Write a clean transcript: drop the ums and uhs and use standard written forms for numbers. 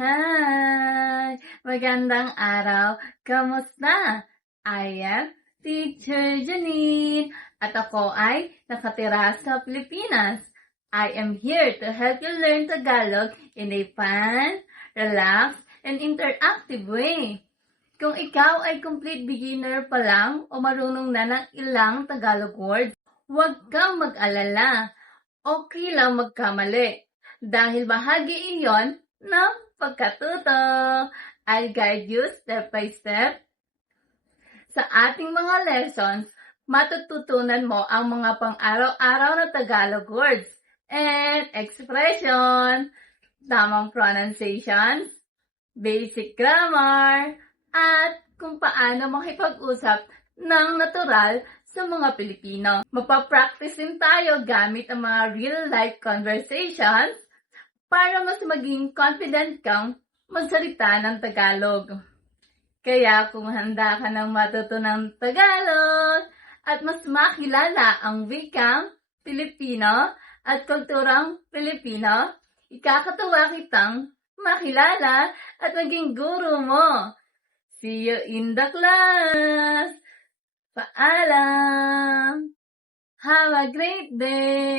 Hi! Magandang araw! Kamusta? I am Teacher Janine at ako ay nakatira sa Pilipinas. I am here to help you learn Tagalog in a fun, relaxed, and interactive way. Kung ikaw ay complete beginner pa lang o marunong na ng ilang Tagalog words, huwag kang mag-alala. Okay lang magkamali dahil bahagi iyon ng pagkatuto. I'll guide you step by step. Sa ating mga lessons, matututunan mo ang mga pang-araw-araw na Tagalog words and expression, tamang pronunciations, basic grammar, at kung paano makipag-usap ng natural sa mga Pilipino. Mapapractice din tayo gamit ang mga real-life conversations para mas maging confident kang magsalita ng Tagalog. Kaya kung handa ka ng matutunang Tagalog at mas makilala ang wikang Pilipino at kulturang Pilipino, ikakatuwa kitang makilala at maging guro mo. See you in the class! Paalam! Have a great day!